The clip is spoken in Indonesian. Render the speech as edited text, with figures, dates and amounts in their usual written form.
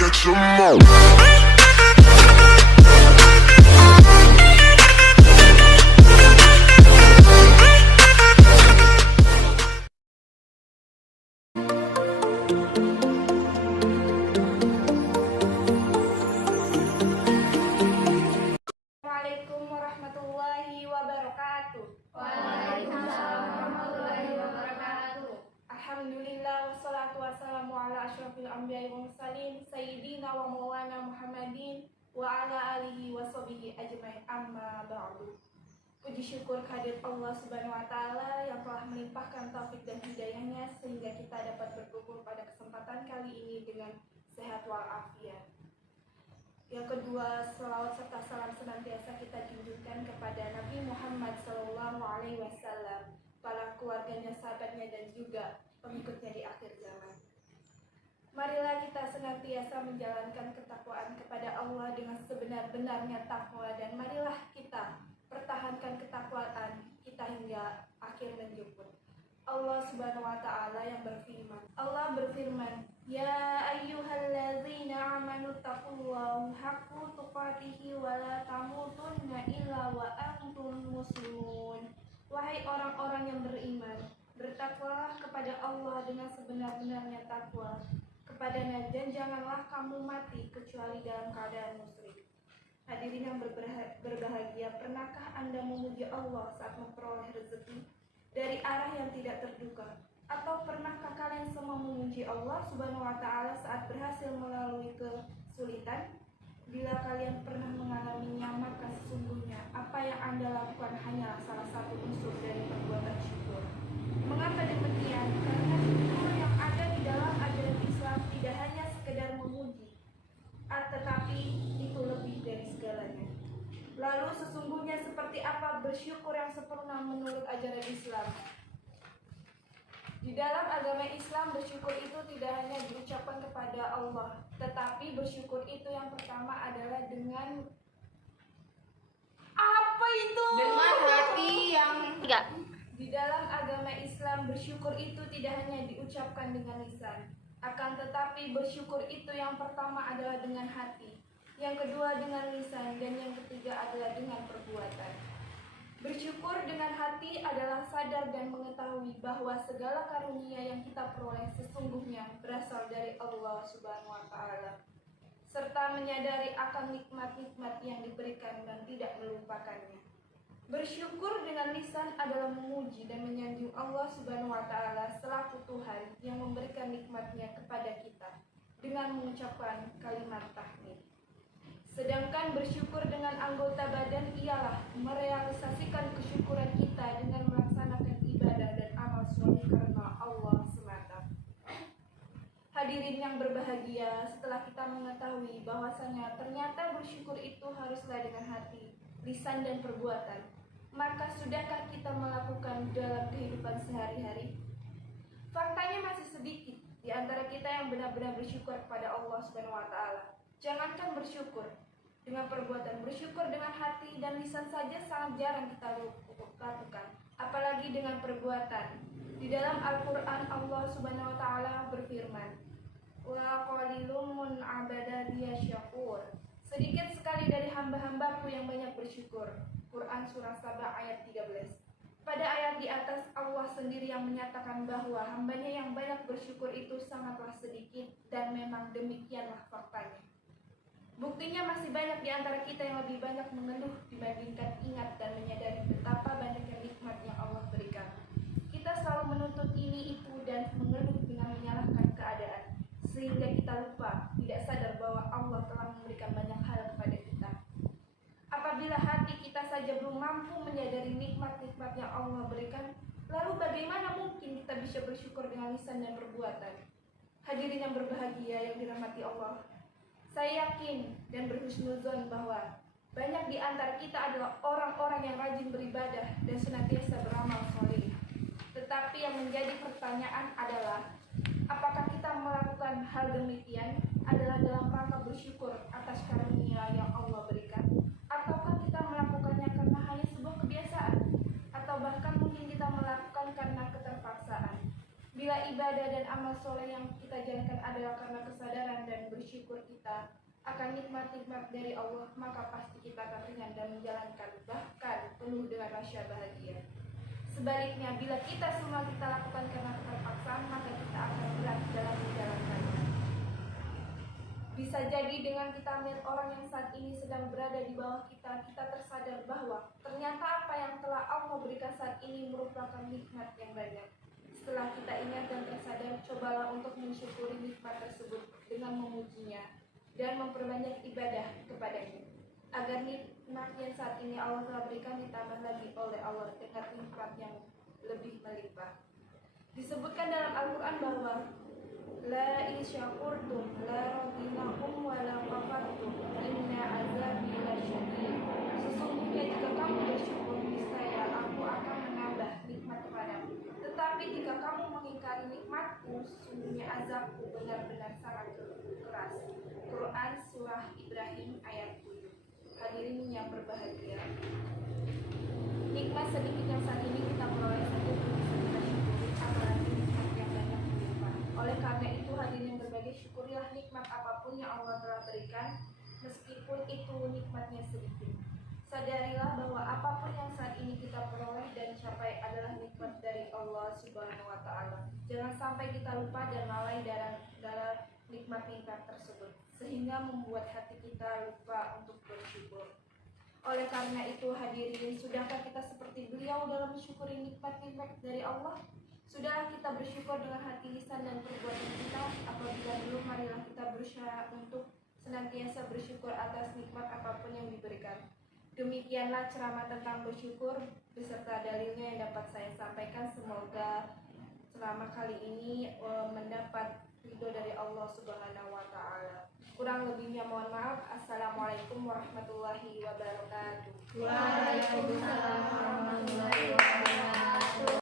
catch 'em all. Assalamualaikum warahmatullahi wabarakatuh. Waalaikumsalam warahmatullahi wabarakatuh. Alhamdulillah wassalatu wassalamu ala asyrafil anbiya'i wal mursalin sayyidina wa maulana Muhammadin wa ala alihi wa sahbihi ajmain, amma ba'du. Puji syukur kehadirat Allah Subhanahu wa taala yang telah melimpahkan taufik dan hidayahnya sehingga kita dapat berkumpul pada kesempatan kali ini dengan sehat walafiat. Yang kedua, selawat serta salam senantiasa kita junjungkan kepada Nabi Muhammad SAW, para keluarganya, sahabatnya, dan juga pengikutnya di akhir zaman. Marilah kita senantiasa menjalankan ketakwaan kepada Allah dengan sebenar-benarnya takwa, dan marilah kita pertahankan ketakwaan kita hingga akhir menjemput. Allah Subhanahu wa taala yang berfirman. Allah berfirman, "Ya ayyuhalladzina amanu taqullaha haqqa tuqatih wa la tamutunna illa wa antum muslimun." Wahai orang-orang yang beriman, bertakwalah kepada Allah dengan sebenar-benarnya takwa kepadanya, dan janganlah kamu mati kecuali dalam keadaan musyrik. Hadirin yang berbahagia, pernahkah Anda memuji Allah saat memperoleh rezeki dari arah yang tidak terduga? Atau pernahkah kalian semua memuji Allah Subhanahu wa taala saat berhasil melalui kesulitan? Bila kalian pernah mengalaminya, maka sesungguhnya apa yang Anda lakukan hanyalah salah satu unsur dari perbuatan syukur. Mengapa demikian? Karena syukur yang ada di dalam ajaran Islam tidak hanya sekedar memuji, tetapi itu lebih dari segalanya. Lalu sesungguhnya seperti apa bersyukur yang sempurna menurut ajaran Islam? Di dalam agama Islam, bersyukur itu tidak hanya diucapkan kepada Allah, tetapi bersyukur itu yang pertama adalah dengan apa itu? Dengan hati yang enggak. Di dalam agama Islam, bersyukur itu tidak hanya diucapkan dengan lisan, akan tetapi bersyukur itu yang pertama adalah dengan hati, yang kedua dengan lisan, dan yang ketiga adalah dengan perbuatan. Bersyukur dengan hati adalah sadar dan mengetahui bahwa segala karunia yang kita peroleh sesungguhnya berasal dari Allah Subhanahu wa taala, serta menyadari akan nikmat-nikmat yang diberikan dan tidak melupakannya. Bersyukur dengan lisan adalah memuji dan menyanjung Allah Subhanahu wa taala selaku Tuhan yang memberikan nikmatnya kepada kita dengan mengucapkan kalimat tahmid. Sedangkan bersyukur dengan anggota badan ialah merealisasikan kesyukuran kita dengan melaksanakan ibadah dan amal soleh karena Allah semata. Hadirin yang berbahagia, setelah kita mengetahui bahwasanya ternyata bersyukur itu haruslah dengan hati, lisan, dan perbuatan, maka sudahkah kita melakukan dalam kehidupan sehari-hari? Faktanya masih sedikit di antara kita yang benar-benar bersyukur kepada Allah Subhanahu wa taala. Jangankan bersyukur dengan perbuatan, bersyukur dengan hati dan lisan saja sangat jarang kita lakukan, apalagi dengan perbuatan. Di dalam Al-Quran, Allah Subhanahu wa taala berfirman, "Wa qalilum min ibadiya syakur." Sedikit sekali dari hamba-hambaku yang banyak bersyukur. Quran surah Saba ayat 13. Pada ayat di atas, Allah sendiri yang menyatakan bahwa hambanya yang banyak bersyukur itu sangatlah sedikit, dan memang demikianlah faktanya. Buktinya masih banyak di antara kita yang lebih banyak mengeluh dibandingkan ingat dan menyadari betapa banyaknya nikmat yang Allah berikan. Kita selalu menuntut ini itu dan mengeluh dengan menyalahkan keadaan, sehingga kita lupa, tidak sadar bahwa Allah telah memberikan banyak hal kepada kita. Apabila hati kita saja belum mampu menyadari nikmat-nikmat yang Allah berikan, lalu bagaimana mungkin kita bisa bersyukur dengan lisan dan perbuatan? Hadirin yang berbahagia yang dirahmati Allah, saya yakin dan berhusnuzon bahwa banyak di antara kita adalah orang-orang yang rajin beribadah dan senantiasa beramal soleh. Tetapi yang menjadi pertanyaan adalah, apakah kita melakukan hal demikian adalah dalam rangka bersyukur atas karunia yang Allah berikan? Ataukah kita melakukannya karena hanya sebuah kebiasaan? Atau bahkan mungkin kita melakukan karena keterpaksaan? Bila ibadah dan amal soleh yang kita jalankan adalah karena kesadaran dan bersyukur kita akan nikmat-nikmat dari Allah, maka pasti kita akan ringan dan menjalankan, bahkan penuh dengan rasa bahagia. Sebaliknya, bila kita semua kita lakukan karena keterpaksaan, maka kita akan berat dalam menjalankannya. Bisa jadi dengan kita melihat orang yang saat ini sedang berada di bawah kita, kita tersadar bahwa ternyata apa yang telah Allah berikan saat ini merupakan nikmat yang banyak. Setelah kita ingat dan tersadar, cobalah untuk mensyukuri nikmat tersebut dengan memujinya dan memperbanyak ibadah kepadanya, agar nikmat yang saat ini Allah telah berikan ditambah lagi oleh Allah dengan nikmat yang lebih melimpah. Disebutkan dalam Al-Quran bahwa la in syakurtum la radinakum wa la kafartum inna azabi lasyadid. Sesungguhnya jika kamu bersyukur, niscaya aku akan menambah nikmat kepadamu. Tetapi jika kamu mengingkari nikmatku, sesungguhnya azabku benar-benar sangat keras. Quran Surah Ibrahim ayat 7. Hadirin yang berbahagia, nikmat sedikit yang saat ini kita peroleh saja belum bisa kita syukuri, apalagi nikmat yang banyak melimpah. Oleh karena itu, hadirin yang berbahagia, syukurilah nikmat apapun yang Allah telah berikan, meskipun itu nikmatnya sedikit. Sadarilah bahwa apapun yang saat ini kita peroleh dan capai adalah nikmat dari Allah Subhanahu wa Ta'ala. Jangan sampai kita lupa dan lalai dalam nikmat-nikmat tersebut, sehingga membuat hati kita lupa untuk bersyukur. Oleh karena itu, hadirin, sudahkah kita seperti beliau dalam mensyukuri nikmat-nikmat dari Allah? Sudahlah kita bersyukur dengan hati, lisan, dan perbuatan kita? Apabila belum, marilah kita berusaha untuk senantiasa bersyukur atas nikmat apapun yang diberikan. Demikianlah ceramah tentang bersyukur beserta dalilnya yang dapat saya sampaikan. Semoga ceramah kali ini mendapat ridho dari Allah Subhanahu wa Ta'ala. Kurang lebihnya mohon maaf. Assalamualaikum warahmatullahi wabarakatuh. Waalaikumsalam